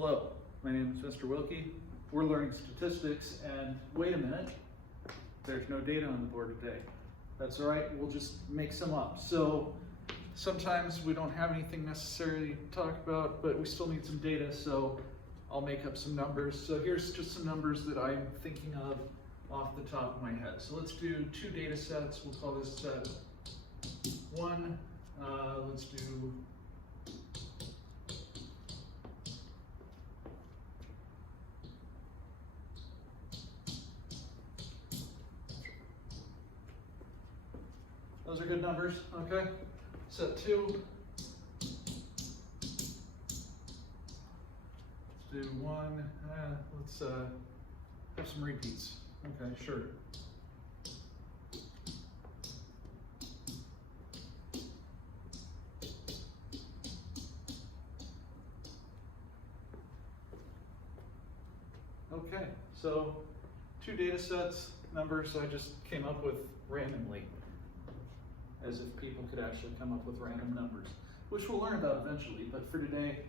Hello, my name is Mr. Wilke. We're learning statistics, and wait a minute, there's no data on the board today. That's all right, we'll just make some up. So sometimes we don't have anything necessarily to talk about, but we still need some data, so I'll make up some numbers. So here's just some numbers that I'm thinking of off the top of my head. So let's do two data sets. We'll call this set 1. Let's do those are good numbers, okay? Set 2. Let's do 1. Let's have some repeats. Okay, sure. Okay, so two data sets, numbers I just came up with randomly, as if people could actually come up with random numbers, which we'll learn about eventually, but for today,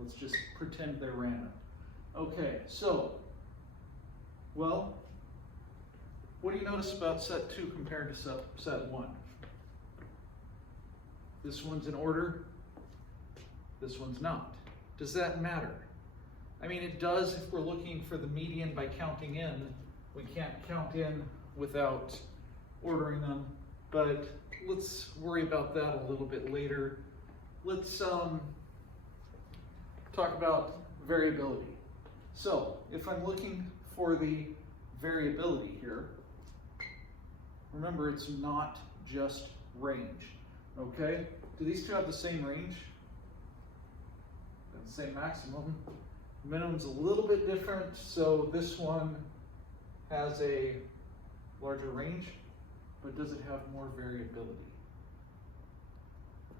let's just pretend they're random. Okay, so, well, what do you notice about set 2 compared to set 1? This one's in order, this one's not. Does that matter? I mean, it does if we're looking for the median by counting in. We can't count in without ordering them, but let's worry about that a little bit later. Let's talk about variability. So if I'm looking for the variability here, remember it's not just range, okay? Do these two have the same range? The same maximum. Minimum's a little bit different, so this one has a larger range, but does it have more variability?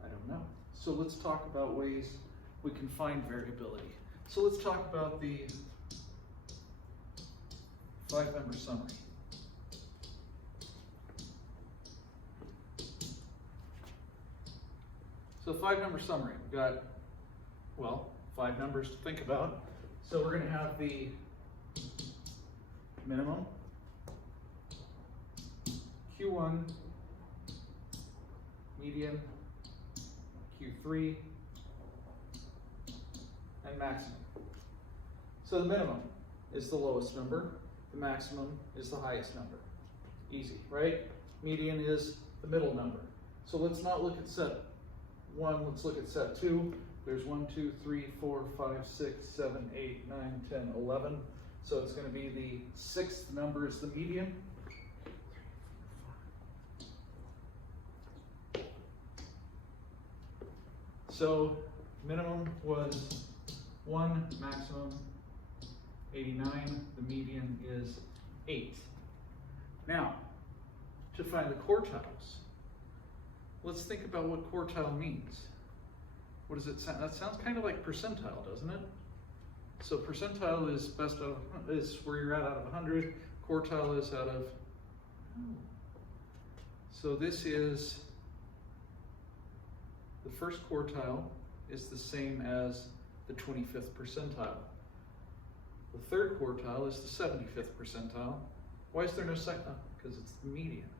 I don't know. So let's talk about ways we can find variability. So let's talk about the 5-member summary. So 5-member summary, we've got, well, 5 numbers to think about. So we're going to have the minimum, Q1, median, Q3, and maximum. So the minimum is the lowest number, the maximum is the highest number. Easy, right? Median is the middle number. So let's not look at set 1, let's look at set 2. There's 1, 2, 3, 4, 5, 6, 7, 8, 9, 10, 11. So it's going to be the 6th number is the median. So minimum was 1, maximum 89, the median is 8. Now, to find the quartiles, let's think about what quartile means. What does it sound? That sounds kind of like percentile, doesn't it? So percentile is best out of, is where you're at out of 100. Quartile is out of. So this is the first quartile is the same as the 25th percentile. The third quartile is the 75th percentile. Why is there no second? Because it's the median,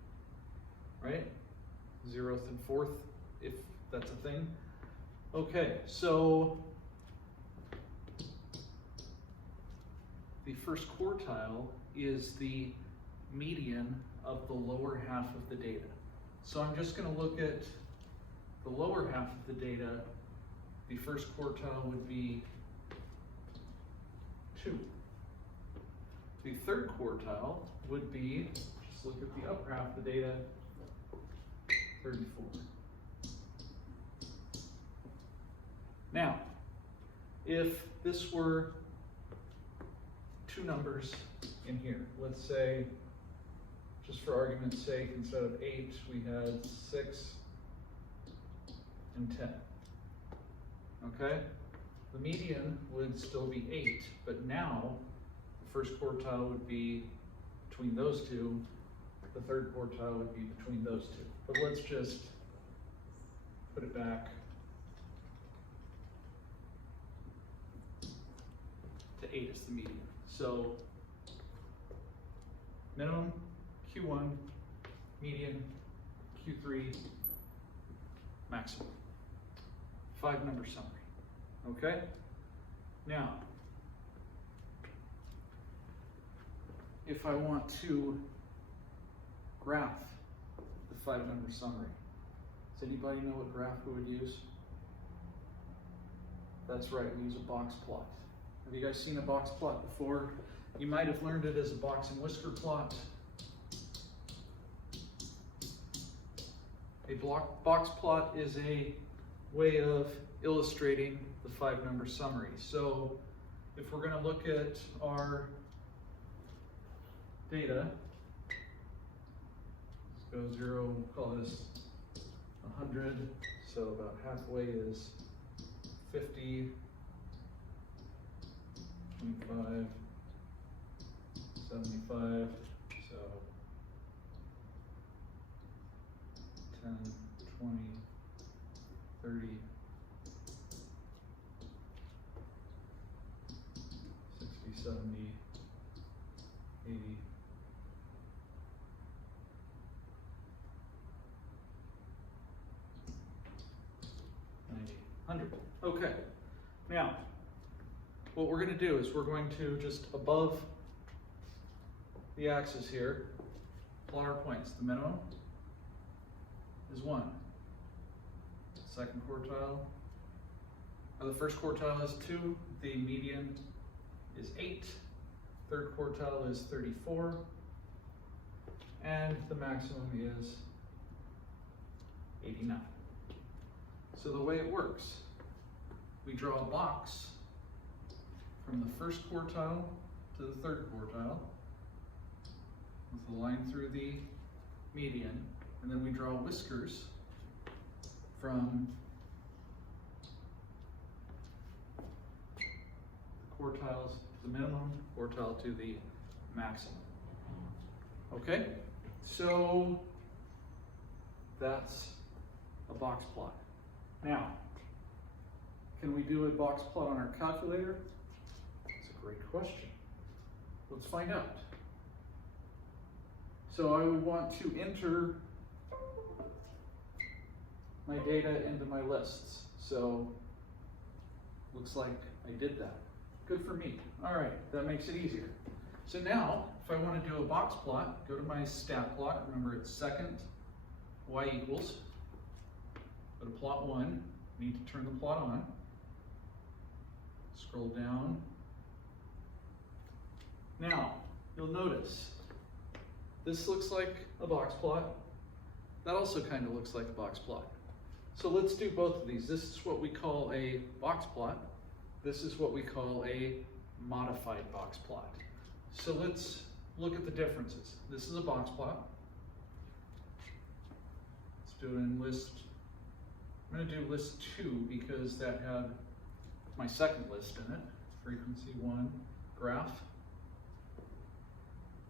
right? 0th and 4th, if that's a thing. Okay, so the first quartile is the median of the lower half of the data. So I'm just going to look at the lower half of the data. The first quartile would be 2. The third quartile would be, just look at the upper half of the data, 34. Now, if this were 2 numbers in here, let's say, just for argument's sake, instead of 8, we had 6 and 10. Okay? The median would still be 8, but now the first quartile would be between those two, the third quartile would be between those two. But let's just put it back 8 is the median. So minimum, Q1, median, Q3, maximum. 5-number summary, okay? Now, if I want to graph the 5-number summary, does anybody know what graph we would use? That's right, we use a box plot. Have you guys seen a box plot before? You might have learned it as a box and whisker plot. A box plot is a way of illustrating the 5-number summary. So if we're going to look at our data, let's go 0, we'll call this 100, so about halfway is 50, 25, 75, so 10, 20, 30, 60, 70, 80, 90, 100. Okay, now what we're going to do is we're going to just above the axis here plot our points. The minimum is 1. Second quartile, or the first quartile is 2. The median is 8. Third quartile is 34. And the maximum is 89. So the way it works, we draw a box from the first quartile to the third quartile with a line through the median, and then we draw whiskers from the quartiles to the minimum, quartile to the maximum. Okay, so that's a box plot. Now, can we do a box plot on our calculator? That's a great question. Let's find out. So I would want to enter my data into my lists. So looks like I did that. Good for me. All right, that makes it easier. So now, if I want to do a box plot, go to my stat plot. Remember, it's second y equals. Go to plot 1. Need to turn the plot on. Scroll down. Now, you'll notice this looks like a box plot. That also kind of looks like a box plot. So let's do both of these. This is what we call a box plot. This is what we call a modified box plot. So let's look at the differences. This is a box plot. Let's do it in list. I'm going to do list 2 because that had my second list in it. Frequency 1, graph.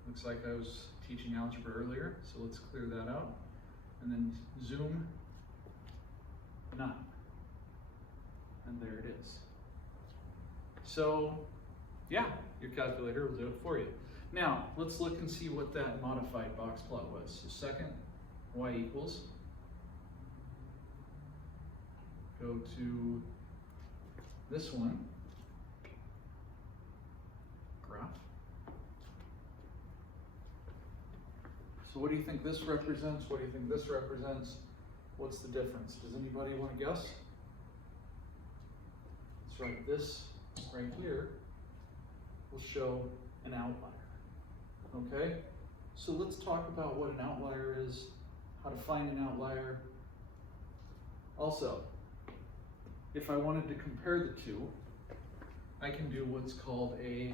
Looks like I was teaching algebra earlier, so let's clear that out. And then zoom, none. And there it is. So, yeah, your calculator will do it for you. Now, let's look and see what that modified box plot was. So second, y equals. Go to this one, graph. So what do you think this represents? What do you think this represents? What's the difference? Does anybody want to guess? Let's write this right here. Will show an outlier. Okay? So let's talk about what an outlier is, how to find an outlier. Also, if I wanted to compare the two, I can do what's called a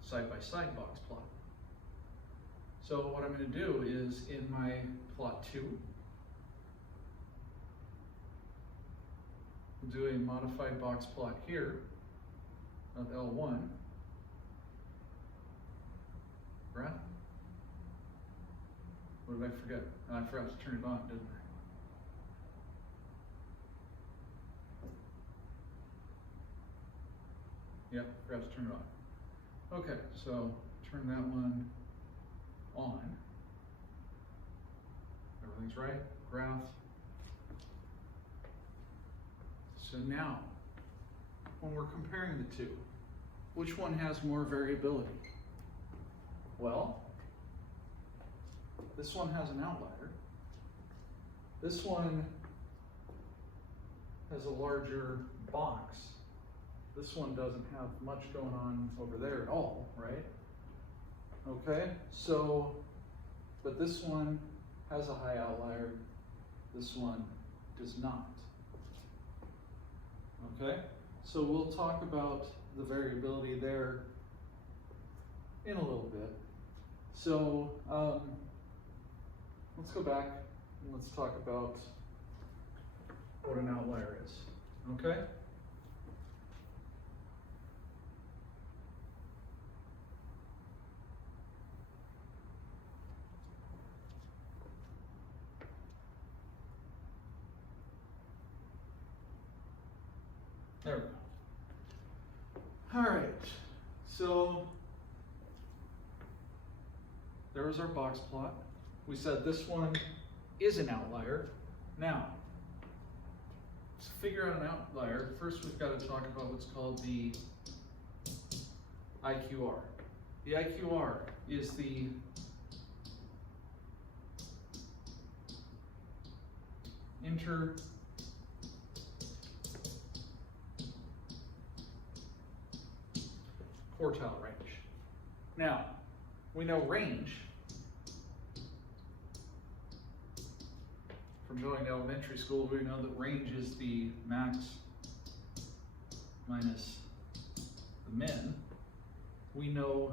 side-by-side box plot. So what I'm going to do is in my plot 2, we'll do a modified box plot here of L1. Right? What did I forget? I forgot to turn it on, didn't I? Yep, forgot to turn it on. Okay, so turn that one on. Everything's right, graph. So now, when we're comparing the two, which one has more variability? Well, this one has an outlier. This one has a larger box. This one doesn't have much going on over there at all, right? Okay, so, but this one has a high outlier. This one does not. Okay, so we'll talk about the variability there in a little bit. So let's go back and let's talk about what an outlier is. Okay? There we go. All right, so there was our box plot. We said this one is an outlier. Now, to figure out an outlier, first we've got to talk about what's called the IQR. The IQR is the interquartile range. Now, we know range from going to elementary school. We know that range is the max minus the min. We know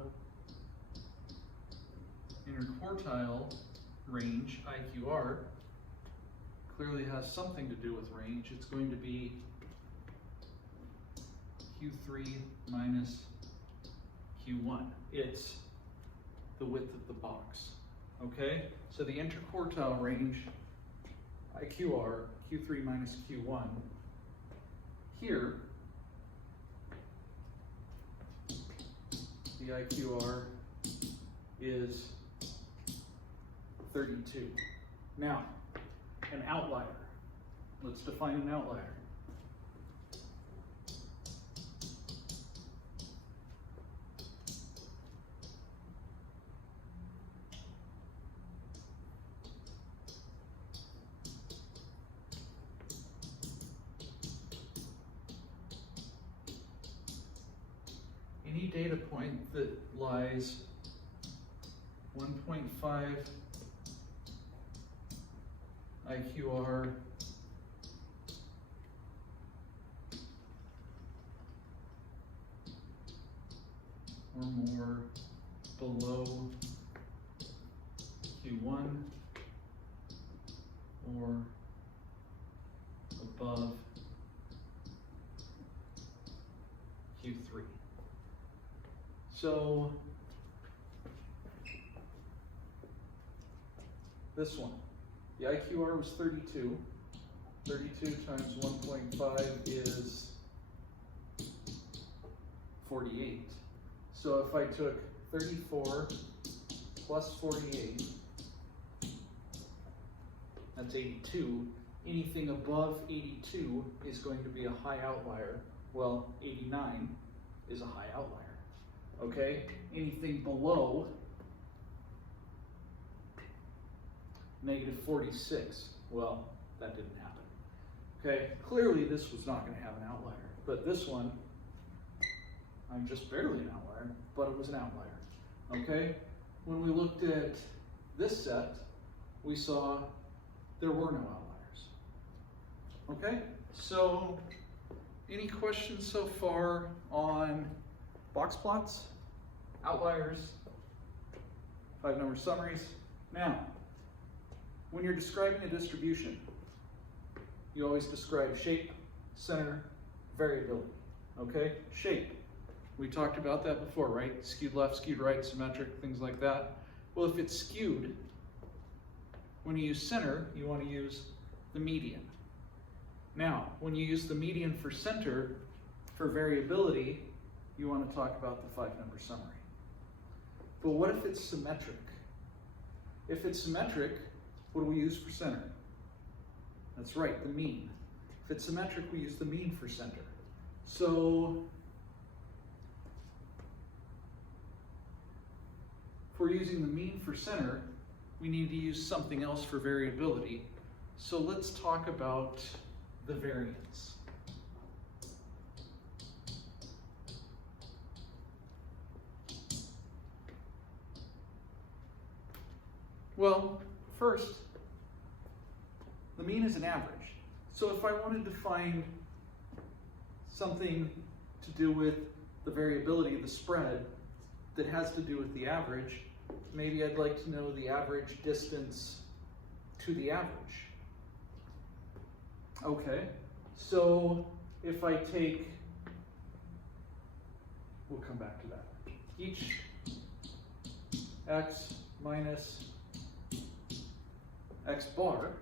interquartile range, IQR, clearly has something to do with range. It's going to be Q3 minus Q1. It's the width of the box. Okay? So the interquartile range, IQR, Q3 minus Q1, here, the IQR is 32. Now, an outlier. Let's define an outlier. Any data point that lies 1.5 IQR or more below Q1 or above Q3. So this one, the IQR was 32. 32 times 1.5 is 48. So if I took 34 plus 48, that's 82. Anything above 82 is going to be a high outlier. Well, 89 is a high outlier. Okay? Anything below negative 46, well, that didn't happen. Okay? Clearly this was not going to have an outlier, but this one, I'm just barely an outlier, but it was an outlier. Okay? When we looked at this set, we saw there were no outliers. Okay? So, any questions so far on box plots, outliers, 5-number summaries? Now, when you're describing a distribution, you always describe shape, center, variability. Okay? Shape. We talked about that before, right? Skewed left, skewed right, symmetric, things like that. Well, if it's skewed, when you use center, you want to use the median. Now, when you use the median for center, for variability, you want to talk about the 5-number summary. But what if it's symmetric? If it's symmetric, what do we use for center? That's right, the mean. If it's symmetric, we use the mean for center. So if we're using the mean for center, we need to use something else for variability. So let's talk about the variance. Well, first, the mean is an average. So if I wanted to find something to do with the variability of the spread that has to do with the average, maybe I'd like to know the average distance to the average. Okay, so if I take, we'll come back to that, each x minus x bar,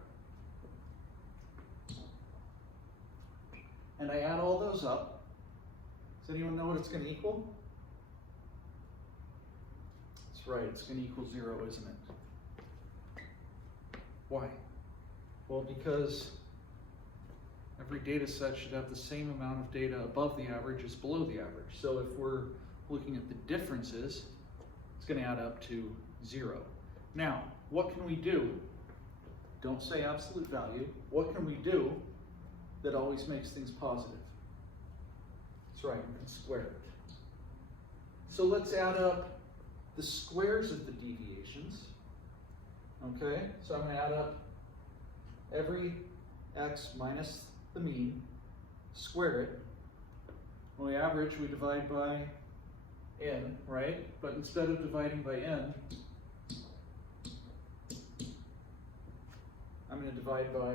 and I add all those up, does anyone know what it's going to equal? That's right, it's going to equal 0, isn't it? Why? Well, because every data set should have the same amount of data above the average as below the average. So if we're looking at the differences, it's going to add up to 0. Now, what can we do? Don't say absolute value. What can we do that always makes things positive? That's right, we can square it. So let's add up the squares of the deviations. Okay, so I'm going to add up every x minus the mean, square it. When we average, we divide by n, right? But instead of dividing by n, I'm going to divide by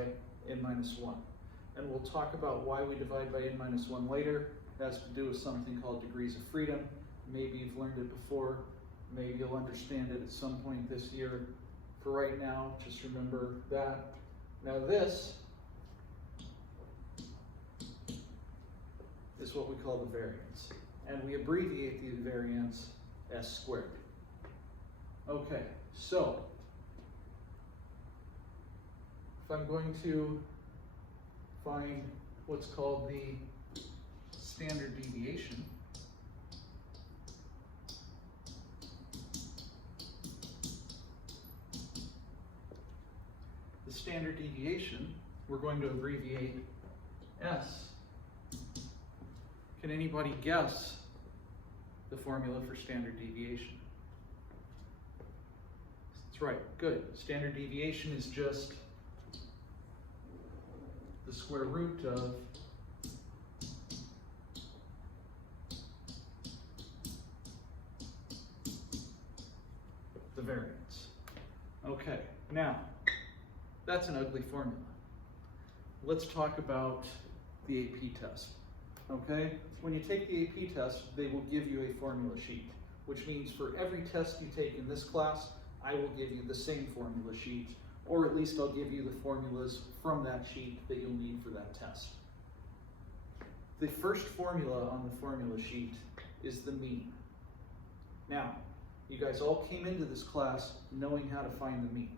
n minus 1. And we'll talk about why we divide by n minus 1 later. It has to do with something called degrees of freedom. Maybe you've learned it before. Maybe you'll understand it at some point this year. For right now, just remember that. Now this is what we call the variance. And we abbreviate the variance as squared. Okay, so if I'm going to find what's called the standard deviation, standard deviation, we're going to abbreviate S. Can anybody guess the formula for standard deviation? That's right, good. Standard deviation is just the square root of the variance. Okay, now, that's an ugly formula. Let's talk about the AP test, okay? When you take the AP test, they will give you a formula sheet, which means for every test you take in this class, I will give you the same formula sheet, or at least I'll give you the formulas from that sheet that you'll need for that test. The first formula on the formula sheet is the mean. Now, you guys all came into this class knowing how to find the mean,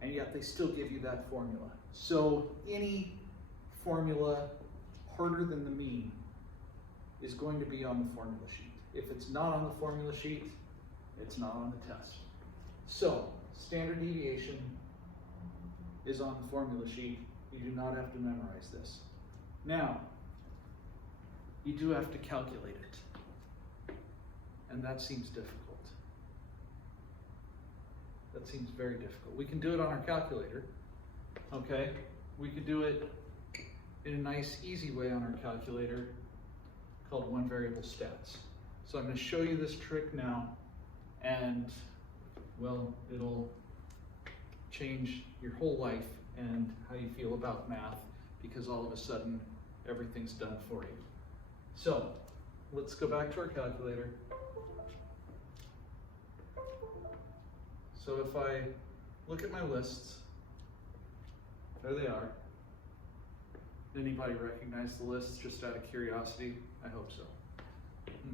and yet they still give you that formula. So any formula harder than the mean is going to be on the formula sheet. If it's not on the formula sheet, it's not on the test. So standard deviation is on the formula sheet. You do not have to memorize this. Now, you do have to calculate it, and that seems difficult. That seems very difficult. We can do it on our calculator, okay? We could do it in a nice, easy way on our calculator called one variable stats. So I'm going to show you this trick now, and, well, it'll change your whole life and how you feel about math, because all of a sudden, everything's done for you. So, let's go back to our calculator. So if I look at my lists, there they are. Did anybody recognize the lists just out of curiosity? I hope so.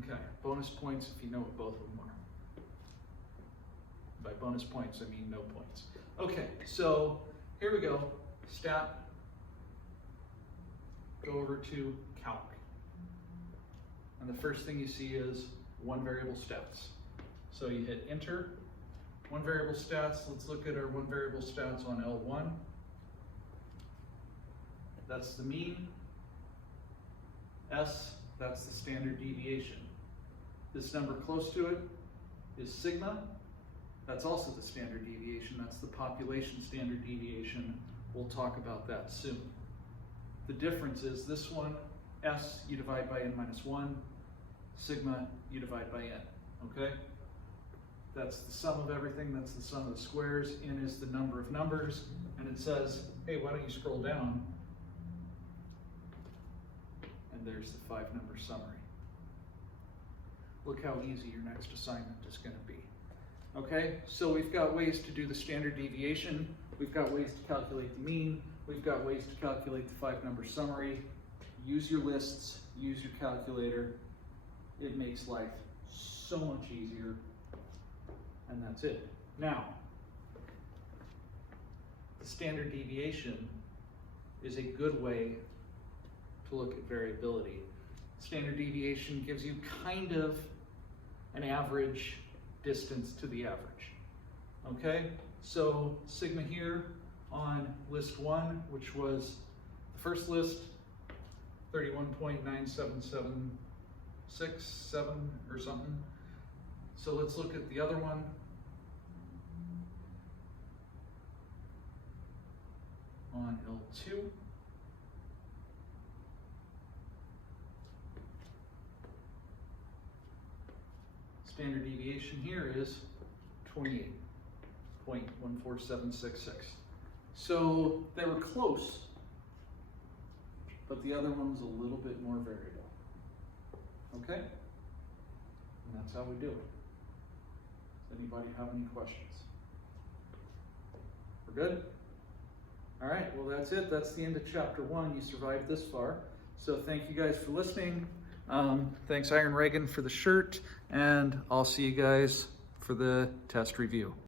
Okay, bonus points if you know what both of them are. By bonus points, I mean no points. Okay, so here we go. Stat. Go over to calc. And the first thing you see is one variable stats. So you hit enter, one variable stats. Let's look at our one variable stats on L1. That's the mean. S, that's the standard deviation. This number close to it is sigma. That's also the standard deviation. That's the population standard deviation. We'll talk about that soon. The difference is this one, S, you divide by n minus 1. Sigma, you divide by n, okay? That's the sum of everything. That's the sum of the squares. N is the number of numbers. And it says, hey, why don't you scroll down? And there's the 5-number summary. Look how easy your next assignment is going to be. Okay, so we've got ways to do the standard deviation. We've got ways to calculate the mean. We've got ways to calculate the 5-number summary. Use your lists, use your calculator. It makes life so much easier. And that's it. Now, the standard deviation is a good way to look at variability. Standard deviation gives you kind of an average distance to the average. Okay, so sigma here on list 1, which was the first list, 31.9776 or something. So let's look at the other one. On L2. Standard deviation here is 28.14766. So they were close, but the other one was a little bit more variable. Okay? And that's how we do it. Does anybody have any questions? We're good? All right, well that's it. That's the end of chapter 1. You survived this far. So thank you guys for listening. Thanks Iron Reagan for the shirt, and I'll see you guys for the test review.